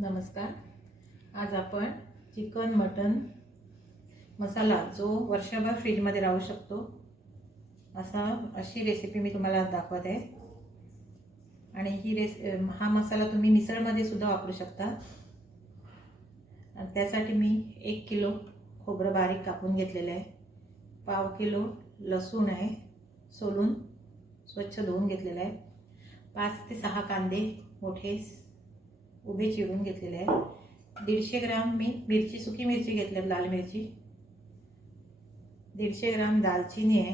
नमस्कार. आज आपण चिकन मटन मसाला जो वर्षभर फ्रीजमध्ये राहू शकतो असा अशी रेसिपी मी तुम्हाला दाखवत आहे. आणि ही रेस हा मसाला तुम्ही मिसळमध्ये सुद्धा वापरू शकता. आणि त्यासाठी मी एक किलो खोबरं बारीक कापून घेतलेलं आहे. पाव किलो लसूण आहे सोलून स्वच्छ धुवून घेतलेलं आहे. पाच ते सहा कांदे मोठे उभे चिरून घेतलेले आहे. दीडशे ग्राम मी मिरची सुकी मिरची घेतल्यात लाल मिरची. दीडशे ग्राम दालचिनी आहे.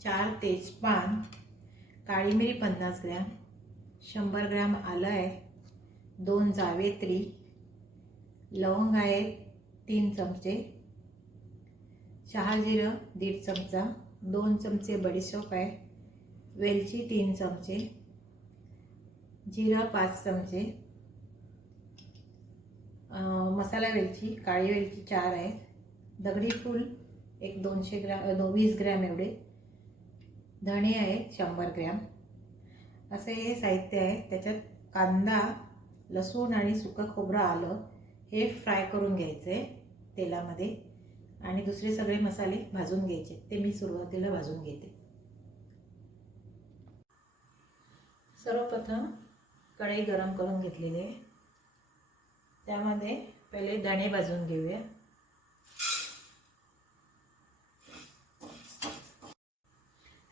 चार तेजपान काळी मिरी पन्नास ग्रॅम शंभर ग्राम आलं आहे दोन जावेत्री लवंग आहे तीन चमचे शहाजिरं दीड चमचा दोन चमचे बडीशोप आहे वेलची तीन चमचे जिरं पाच चमचे मसाला वेलची काळी वेलची चार आहे दगडी फूल एक दोनशे ग्रॅम दो वीस ग्रॅम एवढे. धणे आहेत शंभर ग्रॅम. असे हे साहित्य आहे. त्याच्यात कांदा लसूण आणि सुकं खोबरं आलं हे फ्राय करून घ्यायचं आहे तेलामध्ये. आणि दुसरे सगळे मसाले भाजून घ्यायचे. ते मी सुरुवातीला भाजून घेते. सर्वप्रथम कढई गरम करून घेतलेली आहे. त्यामध्ये पहिले धणे भाजून घेऊया.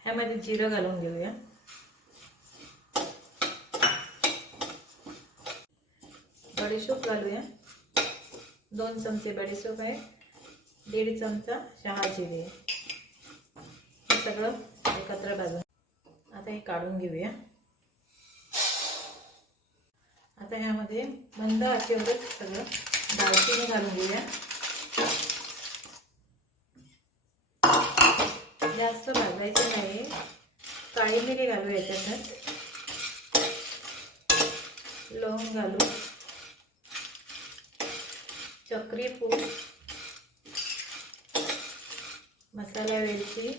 ह्यामध्ये जिरं घालून घेऊया. बडीशोप घालूया. दोन चमचे बडीशोप आहे. दीड चमचा शहा जिरे. हे सगळं एकत्र भाजून आता हे काढून घेऊया. आता यामध्ये मंद आचेवरच सगळं. दालचिनी घालून घेऊया. जास्त भाजायचं नाही. काळी मिरी घालू याच्यातच लवंग घालू. चक्री फूल मसाला वेलची.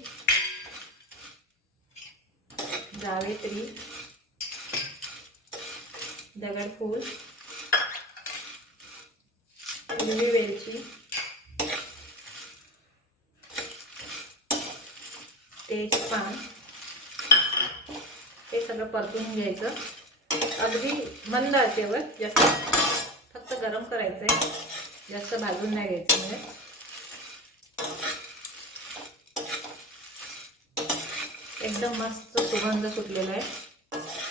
जावेत्री. दगडफूल हिरवी वेलची तेजपान हे सगळं परतून घ्यायचं. अगदी मंद आचेवर जास्त फक्त गरम करायचं आहे जास्त भाजून नाही घ्यायचं म्हणजे. एकदम मस्त सुगंध सुटलेला आहे.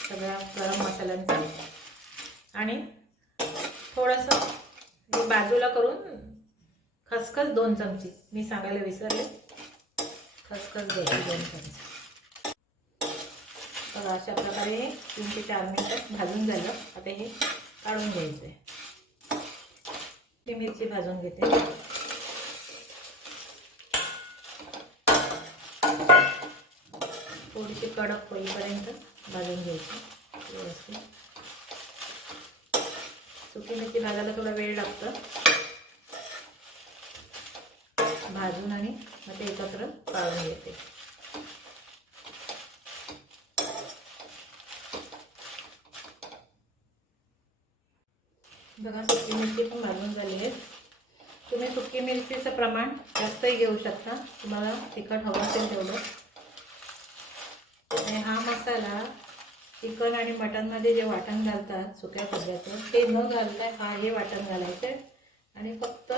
सगळ्या गरम मसाल्यांचा. आणि थोडंसं बाजूला करून खसखस दोन चमची. मी सांगायला विसरले. खसखस घ्यायची दोन चमचे. तर अशा प्रकारे हे तीन ते चार मिनटात भाजून झालं. आता हे काढून घ्यायचं आहे ही मिरची भाजून घेते. थोडीशी कडक होईपर्यंत भाजून घ्यायची. व्यवस्थित. सुकी मिरची भाजायला थोडा वेळ लागतं. भाजून आणि मग ते एकत्र पाळून घेते. बघा सुकी मिरची पण भाजून झाली आहे तुम्ही सुकी मिरचीचं प्रमाण जास्तही घेऊ शकता. तुम्हाला तिखट हवं असेल तेवढं. आणि हा मसाला चिकन आणि मटनमध्ये जे वाटण घालतात सुक्या खोबऱ्याचं ते न घालता हा हे वाटण घालायचं. आणि फक्त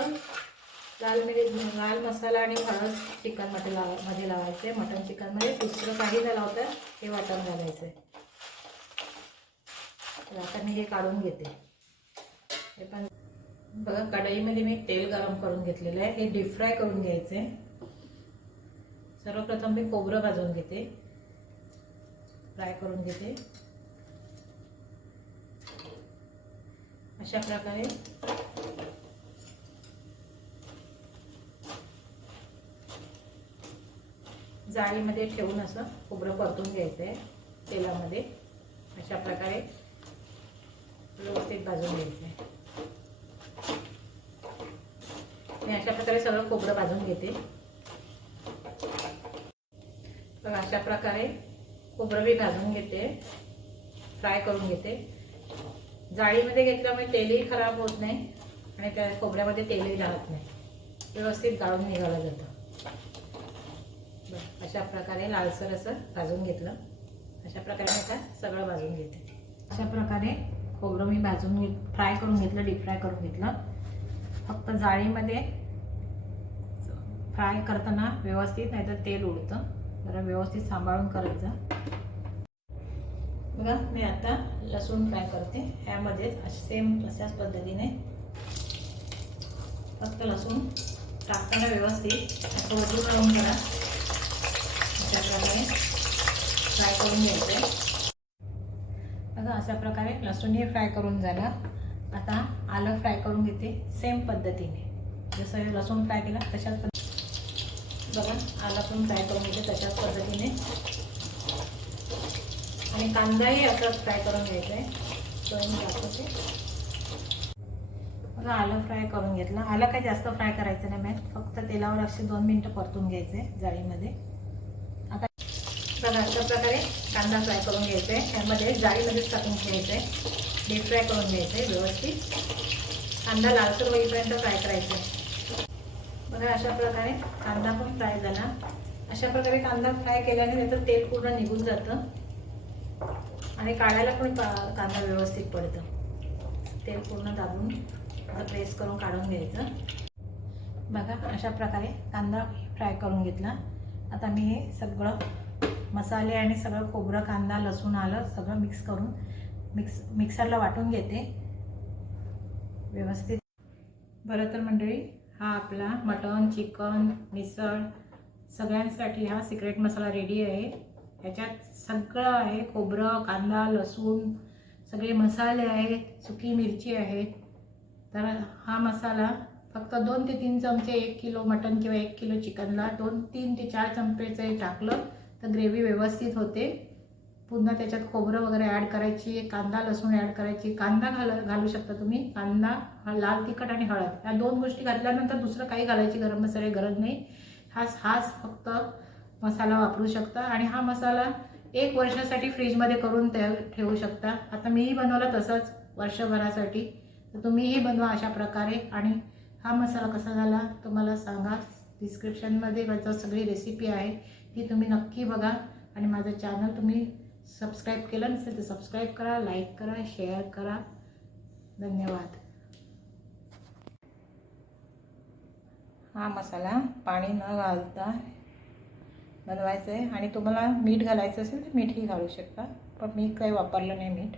लाल मिरी लाल मसाला आणि हळद चिकनमध्ये लावा मध्ये लावायचे. मटन चिकनमध्ये दुसरं काही न लावता हे वाटण घालायचं. आहे तर आता मी हे काढून घेते. हे पण बघा कढईमध्ये मी तेल गरम करून घेतलेलं आहे. हे डीप फ्राय करून घ्यायचं. आहे सर्वप्रथम मी खोबरं भाजून घेते. फ्राय करून घेते. अशा प्रकारे. जाळीमध्ये ठेवून असं खोबरं परतून घ्यायचं आहे तेलामध्ये. अशा प्रकारे व्यवस्थित भाजून घ्यायचं आहे मी अशा प्रकारे सगळं खोबरं भाजून घेते. तर अशा प्रकारे खोबरं मी भाजून घेते. फ्राय करून घेते. जाळीमध्ये घेतल्यामुळे म्हणजे तेलही खराब होत नाही आणि त्या खोबऱ्यामध्ये तेलही राहत नाही. व्यवस्थित गाळून निघालं जातं. बरं अशा प्रकारे लालसर असं भाजून घेतलं. अशा प्रकारे मी आता सगळं भाजून घेते. अशा प्रकारे खोबरं मी भाजून घे फ्राय करून घेतलं डीप फ्राय करून घेतलं. फक्त जाळीमध्ये फ्राय करताना व्यवस्थित नाहीतर तेल उडतं. जरा व्यवस्थित सांभाळून करायचं. बघा मी आता लसूण फ्राय करते. ह्यामध्येच सेम तशाच पद्धतीने फक्त लसूण टाकताना व्यवस्थित. असं वजू करून करा. अशा प्रकारे फ्राय करून घ्यायचं. बघा अशा प्रकारे लसूणही फ्राय करून झाला. आता आलं फ्राय करून घेते सेम पद्धतीने. जसं लसूण फ्राय केला तशाच पद्धती बघा आलं पण फ्राय करून घेते तशाच पद्धतीने. आणि कांदाही असं फ्राय करून घ्यायचा आहे तो दाखवते. बघा आलं फ्राय करून घेतलं. आलं काही जास्त फ्राय करायचं नाही मॅम. फक्त तेलावर असे दोन मिनटं परतून घ्यायचं आहे जाळीमध्ये. आता बघा अशा प्रकारे कांदा फ्राय करून घ्यायचा आहे त्यामध्ये जाळीमध्येच टाकून घ्यायचं आहे डीप फ्राय करून घ्यायचं आहे व्यवस्थित. कांदा लालसर होईपर्यंत फ्राय करायचा आहे बघा अशा प्रकारे कांदा पण फ्राय झाला. अशा प्रकारे कांदा फ्राय केल्याने त्याचं तेल पूर्ण निघून जातं. आणि काढायला पण का- कांदा व्यवस्थित पडतं. तेल पूर्ण दाबून प्रेस करून काढून घ्यायचं. बघा अशा प्रकारे कांदा फ्राय करून घेतला. आता मी हे सगळं मसाले आणि सगळं खोबरं कांदा लसूण आलं सगळं मिक्स करून मिक्स मिक्सरला वाटून घेते. व्यवस्थित. बरं तर मंडळी हा आपला मटण चिकन मिसळ सगळ्यांसाठी हा सिक्रेट मसाला रेडी आहे. ह्याच्यात सगळं आहे खोबरं कांदा लसूण सगळे मसाले आहेत सुकी मिरची आहे तर हा मसाला फक्त दोन ते तीन चमचे एक किलो मटन किंवा एक किलो चिकनला दोन तीन ते चार चमचे टाकलं तर ग्रेव्ही व्यवस्थित होते. पुन्हा त्याच्यात खोबरं वगैरे ॲड करायची कांदा लसूण ॲड करायची. कांदा घाल घालू शकता तुम्ही. कांदा लाल तिखट आणि हळद. या दोन गोष्टी घातल्यानंतर दुसरं काही घालायची गरम मसाले गरज नाही. हाच हाच फक्त मसाला वापरू शकता आणि हा मसाला एक वर्षासाठी फ्रीजमध्ये करून तयार ठेवू शकता. आता मीही बनवला तसंच वर्षभरासाठी. तर तुम्हीही बनवा अशा प्रकारे आणि हा मसाला कसा झाला तुम्हाला सांगा. डिस्क्रिप्शनमध्ये माझं सगळी रेसिपी आहे ती तुम्ही नक्की बघा. आणि माझं चॅनल तुम्ही सबस्क्राईब केलं नसेल तर सबस्क्राईब करा लाईक करा शेअर करा. धन्यवाद. हा मसाला पाणी न घालता बनवायचं आहे. आणि तुम्हाला मीठ घालायचं असेल तर मीठही घालू शकता. पण मी काही वापरलं नाही मीठ.